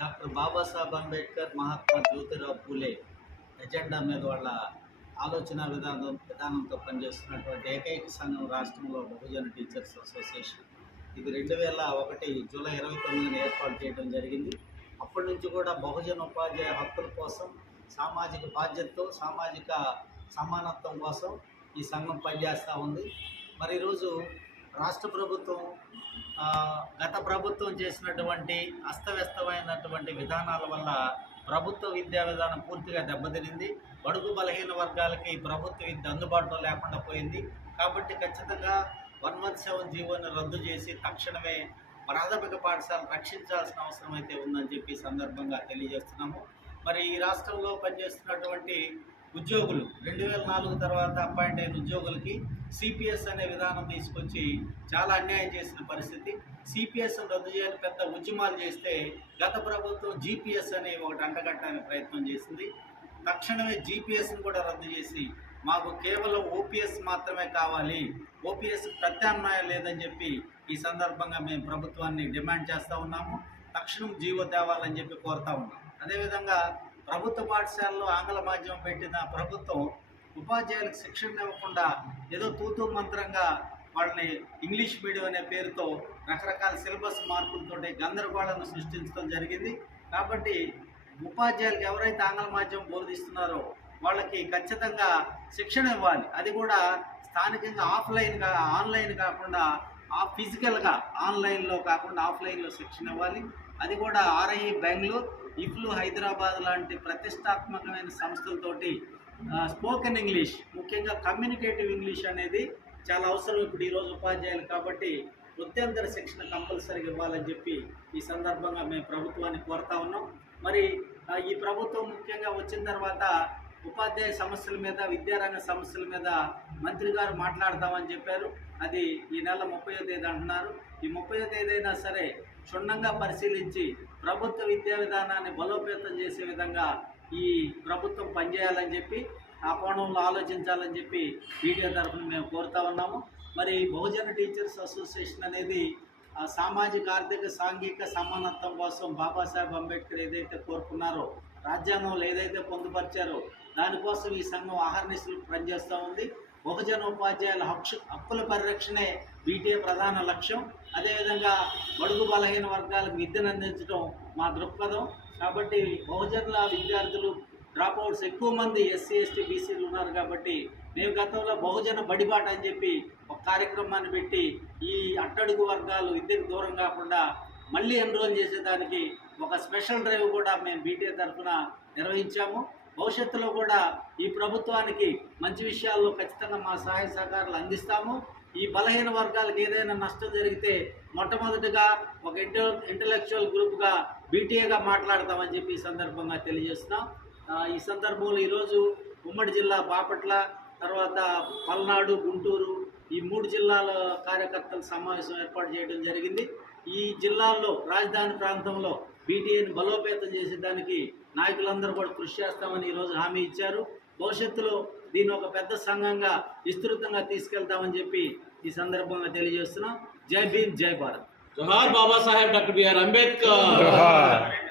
Doctor Babasaheb Ambedkar Mahatma Jyotirao Phule agenda మీద వాళ్ళ ఆలోచన విధానం విధానంతో పనిచేస్తున్నటువంటి ఏకైక సంఘం రాష్ట్రంలో బహుజన టీచర్స్ అసోసియేషన్. ఇది రెండు వేల ఒకటి జూలై ఇరవై తొమ్మిదిన ఏర్పాటు చేయడం జరిగింది. అప్పటి నుంచి కూడా బహుజన ఉపాధ్యాయ హక్కుల కోసం సామాజిక బాధ్యతతో సామాజిక సమానత్వం కోసం ఈ సంఘం పనిచేస్తూ ఉంది. మరి ఈరోజు రాష్ట్ర ప్రభుత్వం గత ప్రభుత్వం చేసినటువంటి అస్తవ్యస్తమైనటువంటి విధానాల వల్ల ప్రభుత్వ విద్యా విధానం పూర్తిగా దెబ్బతినింది. బడుగు బలహీన వర్గాలకి ప్రభుత్వ విద్య అందుబాటులో లేకుండా పోయింది. కాబట్టి ఖచ్చితంగా వన్ వన్ సెవెన్ జీవోని రద్దు చేసి తక్షణమే ప్రాథమిక పాఠశాలను రక్షించాల్సిన అవసరం అయితే ఉందని చెప్పి సందర్భంగా తెలియజేస్తున్నాము. మరి ఈ రాష్ట్రంలో పనిచేస్తున్నటువంటి ఉద్యోగులు. రెండు వేల నాలుగు తర్వాత అపాయింట్ అయిన ఉద్యోగులకి సిపిఎస్ అనే విధానం తీసుకొచ్చి చాలా అన్యాయం చేసిన పరిస్థితి. సిపిఎస్ను రద్దు చేయని పెద్ద ఉద్యమాలు చేస్తే గత ప్రభుత్వం జీపీఎస్ అనే ఒకటి అంటగట్టడానికి ప్రయత్నం చేసింది. తక్షణమే జీపీఎస్ని కూడా రద్దు చేసి మాకు కేవలం ఓపీఎస్ మాత్రమే కావాలి. ఓపీఎస్ ప్రత్యామ్నాయం లేదని చెప్పి ఈ సందర్భంగా మేము ప్రభుత్వాన్ని డిమాండ్ చేస్తూ ఉన్నాము. తక్షణం జీవో తేవాలని చెప్పి కోరుతా ఉన్నాం. అదేవిధంగా ప్రభుత్వ పాఠశాలలో ఆంగ్ల మాధ్యమం పెట్టిన ప్రభుత్వం ఉపాధ్యాయులకు శిక్షణ ఇవ్వకుండా ఏదో తూతూ మంత్రంగా వాళ్ళని ఇంగ్లీష్ మీడియం అనే పేరుతో రకరకాల సిలబస్ మార్పులతో గందరగోళాలను సృష్టించడం జరిగింది. కాబట్టి ఉపాధ్యాయులకు ఎవరైతే ఆంగ్ల మాధ్యమం బోధిస్తున్నారో వాళ్ళకి ఖచ్చితంగా శిక్షణ ఇవ్వాలి. అది కూడా స్థానికంగా ఆఫ్లైన్గా ఆన్లైన్ కాకుండా ఆ ఫిజికల్గా ఆన్లైన్లో కాకుండా ఆఫ్లైన్లో శిక్షణ ఇవ్వాలి. అది కూడా ఆర్ఐ బెంగళూరు ఇఫ్లు హైదరాబాద్ లాంటి ప్రతిష్టాత్మకమైన సంస్థలతోటి స్పోకెన్ ఇంగ్లీష్ ముఖ్యంగా కమ్యూనికేటివ్ ఇంగ్లీష్ అనేది చాలా అవసరం ఇప్పుడు ఈరోజు ఉపాధ్యాయులు కాబట్టి వృత్యంతర శిక్షణ కంపల్సరీగా ఇవ్వాలని చెప్పి ఈ సందర్భంగా మేము ప్రభుత్వాన్ని కోరుతా ఉన్నాం. మరి ఈ ప్రభుత్వం ముఖ్యంగా వచ్చిన తర్వాత ఉపాధ్యాయ సమస్యల మీద విద్యారంగ సమస్యల మీద మంత్రి గారు మాట్లాడతామని చెప్పారు. అది ఈ నెల ముప్పయో తేదీ అంటున్నారు. ఈ ముప్పయో తేదీ అయినా సరే క్షుణ్ణంగా పరిశీలించి ప్రభుత్వ విద్యా విధానాన్ని బలోపేతం చేసే విధంగా ఈ ప్రభుత్వం పనిచేయాలని చెప్పి ఆ కోణంలో ఆలోచించాలని చెప్పి మీడియా తరఫున మేము కోరుతా ఉన్నాము. మరి బహుజన టీచర్స్ అసోసియేషన్ అనేది సామాజిక ఆర్థిక సాంఘిక సమానత్వం కోసం బాబాసాహెబ్ అంబేద్కర్ ఏదైతే కోరుకున్నారో రాజ్యాంగంలో ఏదైతే పొందుపరిచారో దానికోసం ఈ సంఘం ఆహర్నిశలు పనిచేస్తూ ఉంది. బహుజన ఉపాధ్యాయుల హక్కు హక్కుల పరిరక్షణే వీటే ప్రధాన లక్ష్యం. అదేవిధంగా బడుగు బలహీన వర్గాలకు విద్యను అందించడం మా దృక్పథం. కాబట్టి బహుజనుల విద్యార్థులు డ్రాప్ అవుట్స్ ఎక్కువ మంది ఎస్సీ ఎస్టీ బీసీలు ఉన్నారు కాబట్టి మేము గతంలో బహుజన బడిబాట అని చెప్పి ఒక కార్యక్రమాన్ని పెట్టి ఈ అట్టడుగు వర్గాలు విద్యకు దూరం కాకుండా మళ్ళీ ఎన్రోల్ చేసేదానికి ఒక స్పెషల్ డ్రైవ్ కూడా మేము బీటీఏ తరఫున నిర్వహించాము. భవిష్యత్తులో కూడా ఈ ప్రభుత్వానికి మంచి విషయాల్లో ఖచ్చితంగా మా సహాయ సహకారాలు అందిస్తాము. ఈ బలహీన వర్గాలకు ఏదైనా నష్టం జరిగితే మొట్టమొదటిగా ఒక ఇంట ఇంటలెక్చువల్ గ్రూప్గా బీటీఏగా మాట్లాడతామని చెప్పి ఈ సందర్భంగా తెలియజేస్తున్నాం. ఈ సందర్భంలో ఈరోజు ఉమ్మడి జిల్లా బాపట్ల తర్వాత పల్నాడు గుంటూరు ఈ మూడు జిల్లాల కార్యకర్తల సమావేశం ఏర్పాటు చేయడం జరిగింది. ఈ జిల్లాల్లో రాజధాని ప్రాంతంలో బీటీఏని బలోపేతం చేసేదానికి నాయకులందరూ కూడా కృషి చేస్తామని ఈరోజు హామీ ఇచ్చారు. భవిష్యత్తులో దీన్ని ఒక పెద్ద సంఘంగా విస్తృతంగా తీసుకెళ్తామని చెప్పి ఈ సందర్భంగా తెలియజేస్తున్నాం. జై భీమ్ జై Bharat. Baba Babasaheb doctor BR Ambedkar.